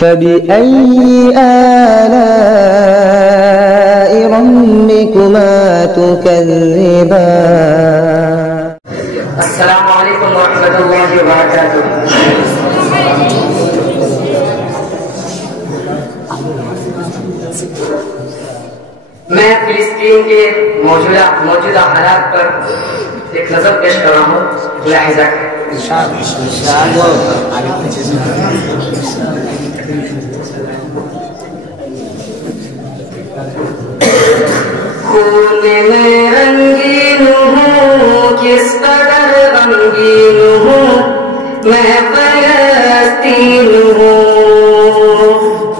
فبأي آلاء ربكما تكذبان السلام علیکم ورحمۃ اللہ وبرکاتہ۔ میں فلسطین کے موجودہ حالات پر ایک نظر پیش کر رہا ہوں، ملاحظہ کریں۔ خون میں رنگین ہوں، کس قدر رنگین ہوں، میں فلسطین ہوں۔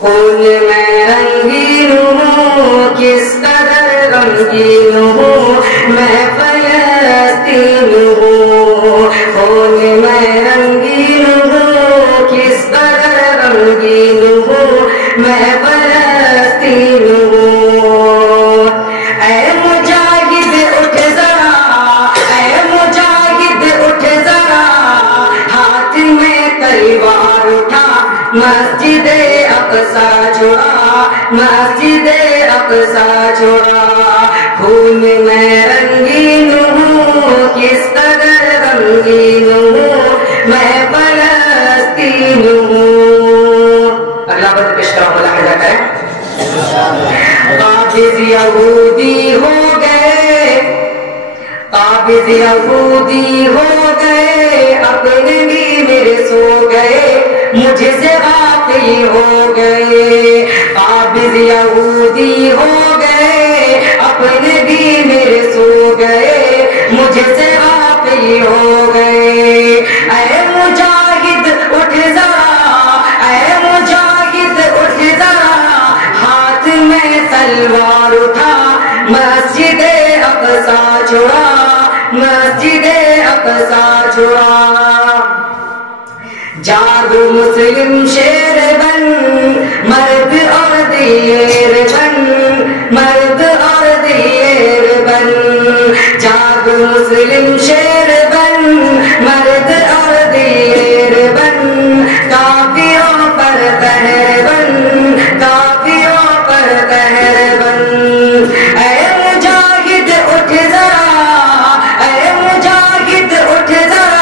خون میں رنگین ہوں، کس قدر رنگین ہوں، میں فلسطین ہوں۔ خون میں رنگین ہوں، کس قدر رنگین ہوں، میں فلسطین ہوں۔ اے مجاہد اٹھ ذرا، اے مجاہد اٹھ ذرا، ہاتھ میں تلوار اٹھا، مسجد اقصی چھوڑا، مسجد اقصی چھوڑا۔ خون میں رنگین ہوں، کس قدر رنگین ہوں، میں فلسطین ہوں۔ اگلا بند پیش کرا، ملاحظہ کریں۔ قابض یہودی ہو گئے، قابض یہودی ہو گئے، اپنے بھی میرے سو گئے، مجھ سے غافل ہو گئے۔ قابض یہودی ہو گئے، اپنے بھی میرے سو گئے، مجھ سے غافل ہو گئے۔ اے مجاہد اٹھ ذرا، اے مجاہد اٹھ ذرا، ہاتھ میں تلوار اٹھا، مسجد اقصی چھوڑا، مسجد اقصی چھوڑا۔ جاگو مسلم شیر بن، مرد اور دلیر بن، مرد اور دلیر بن۔ جاگو مسلم شیر بن، مرد اور دلیر بن، کافروں پر قہر بن، کافروں پر قہر بن۔ اے مجاہد اٹھ ذرا، اے مجاہد اٹھ ذرا،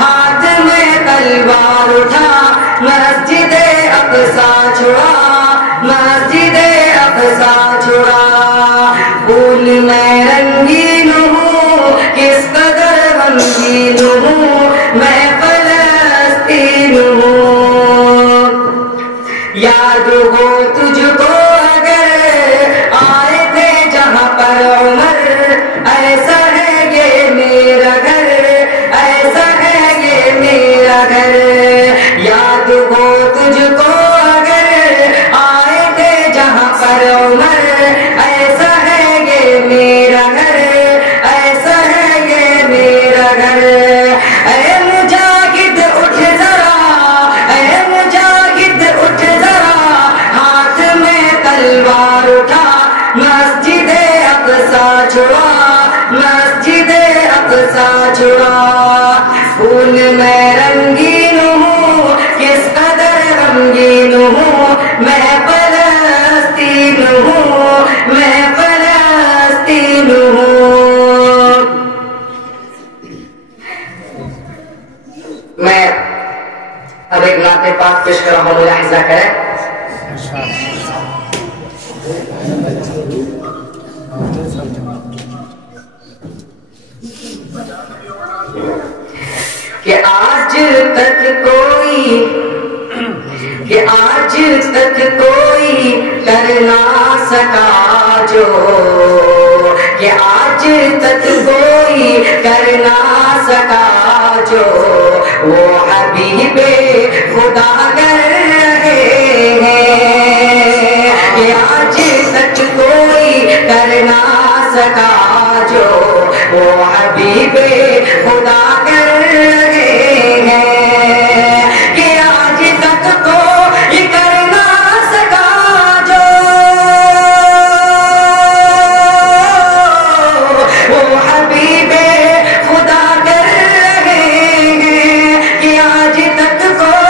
ہاتھ میں تلوار اٹھا، مسجد اقصی چھوڑا، مسجد اقصی چھوڑا۔ خون میں رنگین ہوں، کس قدر رنگین ہوں، میں فلسطین ہوں۔ یاد ہو تجھ کو اگر آئے تھے جہاں پر عمر، ایسا ہے یہ میرا گھر، ایسا ہے یہ میرا گھر۔ یاد ہو تجھ کو اگر آئے تھے جہاں پر عمر، ایسا ہے یہ میرا گھر، ایسا ہے یہ میرا گھر۔ اے مجاہد اٹھ ذرا، اے مجاہد اٹھ ذرا، ہاتھ میں تلوار اٹھا، مسجد اقصی چھوڑا، مسجد اقصی چھوڑا۔ خون میں رنگین ہوں، کس قدر رنگین ہوں، میں فلسطین ہوں، میں فلسطین ہوں۔ میں اب ایک نعت پاک پیش کر رہا ہوں، ملاحظہ کریں۔ کہ آج تک کوئی کر نہ سکا جو، کہ آج تک کوئی کر نہ سکا جو، وہ حبیب خدا کر رہے ہیں۔ کہ آج تک کوئی کر نہ سکا جو، وہ حبیب خدا کر رہے ہیں۔ کہ آج تک کوئی کر نہ سکا جو، وہ حبیب خدا کر رہے ہیں۔ کہ آج تک کوئی